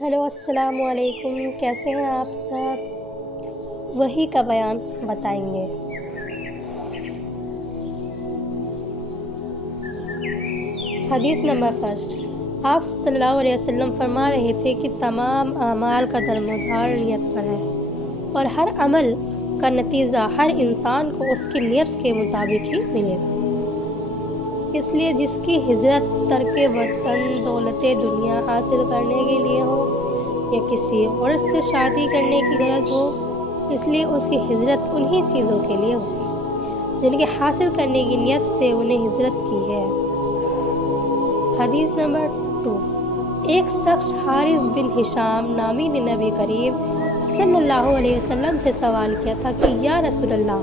Hello अस्सलाम वालेकुम। कैसे हैं आप सब? वही का बयान बताएंगे। हदीस नंबर फर्स्ट, आप सल्लल्लाहु अलैहि वसल्लम फरमा रहे थे कि तमाम अमाल का दरमदार नियत पर है और हर अमल का नतीजा हर इंसान को उसकी नियत के मुताबिक ही मिलेगा। इसलिए जिसकी हिजरत तर्के वतन दौलत दुनिया हासिल करने के लिए हो या किसी औरत से शादी करने की गरज हो, इसलिए उसकी हिजरत उन्हीं चीज़ों के लिए होगी जिनके हासिल करने की नियत से उन्हें हिजरत की है। हदीस नंबर 2, एक शख्स हारिस बिन हिशाम नामी ने नबी करीम सल्लल्लाहु अलैहि वसल्लम से सवाल किया था कि या रसूल अल्लाह,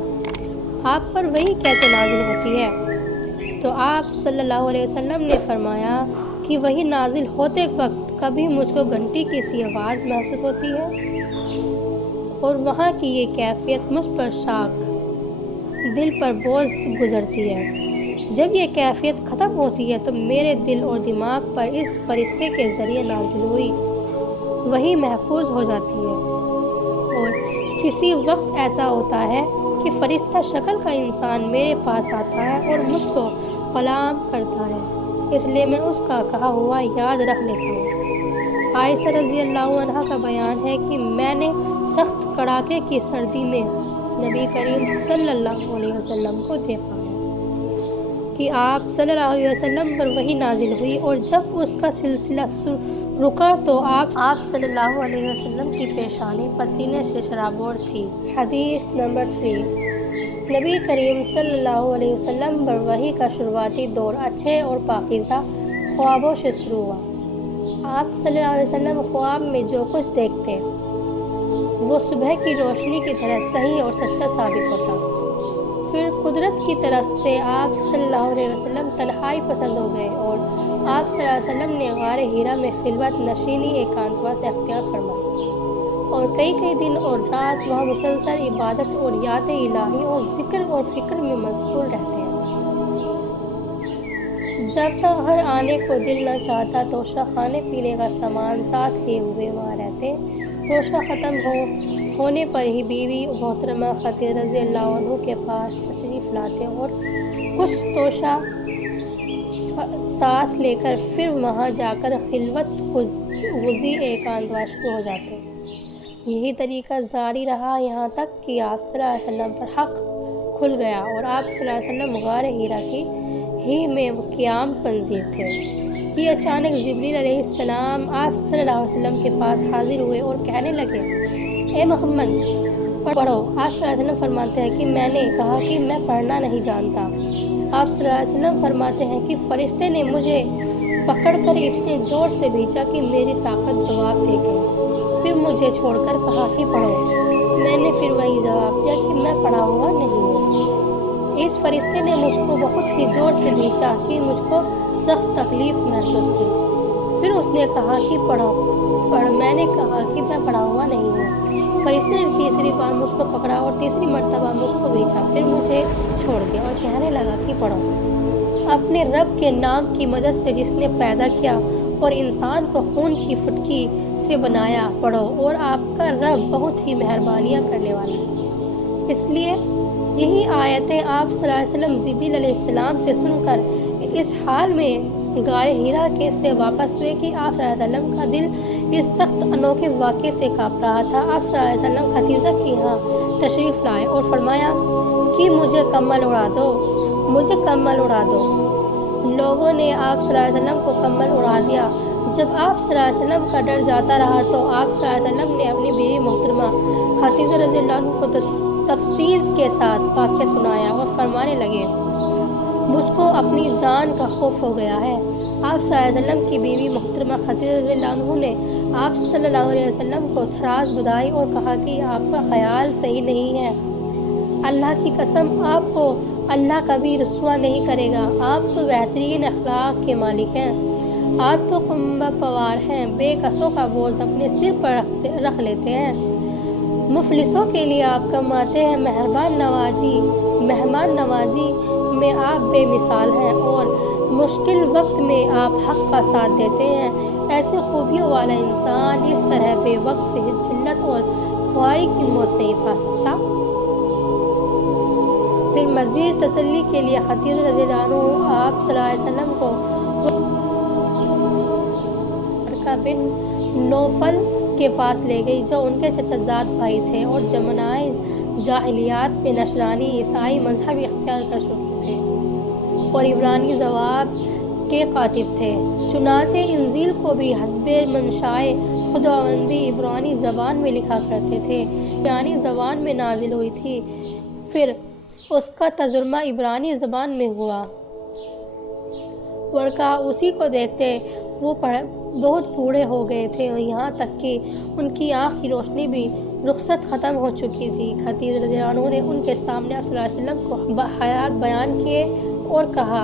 आप पर वही कैसे नाजिल होती है? तो आप सल्लल्लाहु अलैहि वसल्लम ने फरमाया कि वही नाजिल होते वक्त कभी मुझको घंटी की सी आवाज़ महसूस होती है और वहाँ की ये कैफियत मुझ पर शाख, दिल पर बोझ गुजरती है। जब ये कैफियत ख़त्म होती है तो मेरे दिल और दिमाग पर इस फरिश्ते के ज़रिए नाजिल हुई वही महफूज हो जाती है। और किसी वक्त ऐसा होता है कि फरिश्ता शक्ल का इंसान मेरे पास आता है और मुझको कलाम करता है, इसलिए मैं उसका कहा हुआ याद रख लेता हूँ। आयशा रज़ी अल्लाह अन्हा का बयान है कि मैंने सख्त कड़ाके की सर्दी में नबी करीम सल्लल्लाहु अलैहि वसल्लम को देखा है कि आप सल्लल्लाहु अलैहि वसल्लम पर वही नाजिल हुई और जब उसका सिलसिला रुका तो आप सल्लल्लाहु अलैहि वसल्लम की पेशानी पसीने से शराबोर थी। हदीस नंबर 3, नबी करीम सल्लल्लाहु अलैहि वसल्लम पर वही का शुरुआती दौर अच्छे और पाकीज़ा ख्वाबों से शुरू हुआ। आप सल्लल्लाहु अलैहि वसल्लम ख्वाब में जो कुछ देखते वो सुबह की रोशनी की तरह सही और सच्चा साबित होता। फिर कुदरत की तरफ से आप सल्लल्लाहु अलैहि वसल्लम तन्हाई पसंद हो गए और आप सल्लल्लाहु अलैहि वसल्लम ने गारे हीरा में खिलवत नशीनी एकांतवास अख्तियार फरमाई और कई दिन और रात वहाँ मुसलसल इबादत और याद इलाही और ज़िक्र और फ़िक्र में मशगूल रहते हैं। जब तक घर आने को दिल न चाहता तोशा खाने पीने का सामान साथ लिए हुए वहाँ रहते। तोशा ख़त्म होने पर ही बीवी मोहतरमा खदीजा रज़ी अल्लाह अन्हा के पास तशरीफ़ लाते और कुछ तोशा साथ लेकर फिर वहाँ जाकर खिलवत गुज़ी एकांतवास शुरू हो जाते। यही तरीका जारी रहा यहाँ तक कि आप सल्लल्लाहु अलैहि वसल्लम पर हक़ खुल गया और आप सल्लल्लाहु अलैहि वसल्लम गारे हीरा की ही में क़याम पज़ीर थे कि अचानक जिब्रील अलैहिस्सलाम आप सल्लल्लाहु अलैहि वसल्लम के पास हाजिर हुए और कहने लगे, ए मोहम्मद पढ़ो। आप सल्लल्लाहु अलैहि वसल्लम फरमाते हैं कि मैंने कहा कि मैं पढ़ना नहीं जानता। आप सल्लल्लाहु अलैहि वसल्लम फरमाते हैं कि फरिश्ते ने मुझे पकड़कर इतने ज़ोर से भेजा कि मेरी ताकत जवाब दे गई। फिर मुझे छोड़कर कहा कि पढ़ो। मैंने फिर वही जवाब दिया कि मैं पढ़ा हुआ नहीं हूँ। इस फरिश्ते ने मुझको बहुत ही ज़ोर से भेजा कि मुझको सख्त तकलीफ़ महसूस हुई। फिर उसने कहा कि पढ़। मैंने कहा कि मैं पढ़ा हुआ नहीं हूँ। फरिश्ते ने तीसरी बार मुझको पकड़ा और तीसरी मर्तबा मुझको भेजा। फिर मुझे छोड़ दिया और कहने लगा कि पढ़ो। अपने रब के नाम की मदद से जिसने पैदा किया और इंसान को खून की फुटकी से बनाया, पढ़ो। और आपका रब बहुत ही मेहरबानियाँ करने वाला है। इसलिए यही आयतें आप सल्लल्लाहु अलैहि वसल्लम जिब्रील अलैहिस्सलाम से सुनकर इस हाल में गारे हीरा के से वापस हुए कि आप सल्लल्लाहु अलैहि वसल्लम का दिल इस सख्त अनोखे वाक़े से काँप रहा था। आप सल्लल्लाहु अलैहि वसल्लम खदीजा के यहाँ तशरीफ़ लाए और फरमाया कि मुझे कम्बल उड़ा दो। लोगों ने आप सल्लल्लाहु अलैहि वसल्लम को कम्बल उड़ा दिया। जब आप सल्लल्लाहु अलैहि वसल्लम का डर जाता रहा तो आप सल्लल्लाहु अलैहि वसल्लम ने अपनी बीवी मोहतरमा खदीजा रज़ी अल्लाह अन्हा को तफसील के साथ वाक़या सुनाया और फरमाने लगे, मुझको अपनी जान का खौफ हो गया है। आप सल्लल्लाहु अलैहि वसल्लम की बीवी मोहतरमा खदीजा रज़ी अल्लाह अन्हा ने आप सल्लल्लाहु अलैहि वसल्लम को थरास बुधाई और कहा कि आपका ख्याल सही नहीं है। अल्लाह की कसम, आपको अल्लाह कभी रुस्वा नहीं करेगा। आप तो बेहतरीन अखलाक के मालिक हैं। आप तो कुंबा पवार हैं, बेकसों का बोझ अपने सिर पर रख लेते हैं। मुफलिसों के लिए आप कमाते हैं। मेहमान नवाजी में आप बेमिसाल हैं और मुश्किल वक्त में आप हक़ का साथ देते हैं। ایسے خوبیوں والا انسان اس طرح بے وقت ذلت اور خواری کی موت نہیں پا سکتا۔ پھر مزید تسلی کے لیے خدیجہ رضی اللہ عنہ آپ صلی اللہ علیہ وسلم کو ورقہ بن نوفل کے پاس لے گئی، جو ان کے چچا زاد بھائی تھے اور زمانۂ جاہلیت میں نصرانی عیسائی مذہب اختیار کر چکے تھے اور عبرانی زبان کے کاتب تھے۔ چنانچہ انجیل کو بھی حسب منشائے خداوندی عبرانی زبان میں لکھا کرتے تھے، عبرانی زبان میں نازل ہوئی تھی، پھر اس کا ترجمہ عبرانی زبان میں ہوا۔ ورقہ اسی کو دیکھتے وہ بہت بوڑھے ہو گئے تھے، یہاں تک کہ ان کی آنکھ کی روشنی بھی رخصت ختم ہو چکی تھی۔ خدیجہ رضی اللہ عنہ نے ان کے سامنے آپ صلی اللہ علیہ وسلم کو حالات بیان کیے اور کہا،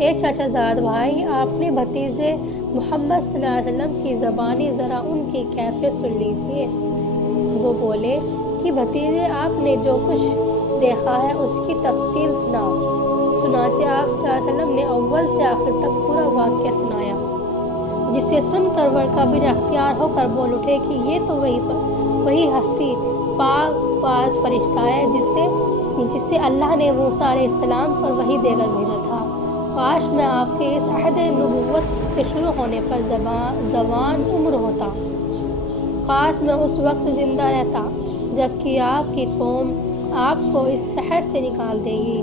اے چچا زاد بھائی، آپ نے بھتیجے محمد صلی اللہ علیہ وسلم کی زبانی ذرا ان کی کیفیت سن لیجیے۔ وہ بولے کہ بھتیجے، آپ نے جو کچھ دیکھا ہے اس کی تفصیل سناؤ۔ چنانچہ آپ صلی اللہ علیہ وسلم نے اول سے آخر تک پورا واقعہ سنایا، جسے سن کر ورقہ بن اختیار ہو کر بول اٹھے کہ یہ تو وہی ہستی پاک باز فرشتہ ہے جس سے اللہ نے موسیٰ علیہ السلام پر وحی دے کر بھیجا تھا۔ کاش میں آپ کے اس عہد نبوت کے شروع ہونے پر جوان عمر ہوتا، کاش میں اس وقت زندہ رہتا جبکہ آپ کی قوم آپ کو اس شہر سے نکال دے گی۔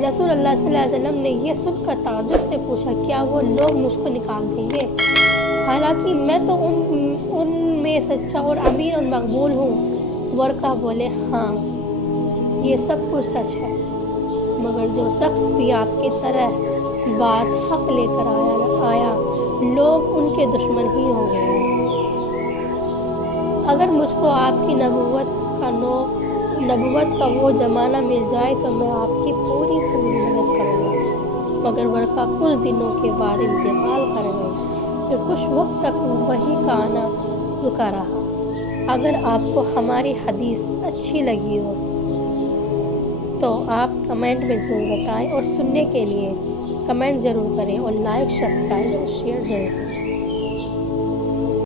رسول اللہ صلی اللہ علیہ وسلم نے یہ سن کر تعجب سے پوچھا، کیا وہ لوگ مجھ کو نکال دیں گے؟ حالانکہ میں تو ان میں سچا اور امین اور مقبول ہوں۔ ورقہ بولے، ہاں یہ سب کچھ سچ ہے، مگر جو شخص بھی آپ کی طرح بات حق لے کر آیا لوگ ان کے دشمن ہی ہو گئے ہیں۔ اگر مجھ کو آپ کی نبوت کا وہ زمانہ مل جائے تو میں آپ کی پوری مدد کروں گا۔ مگر ورقہ کچھ دنوں کے بعد انتقال کر گئے، پھر کچھ وقت تک وحی کا آنا رکا رہا۔ اگر آپ کو ہماری حدیث اچھی لگی ہو تو آپ کمنٹ میں ضرور بتائیں، اور سننے کے لیے کمنٹ ضرور کریں، اور لائک، سبسکرائب اور شیئر ضرور کریں۔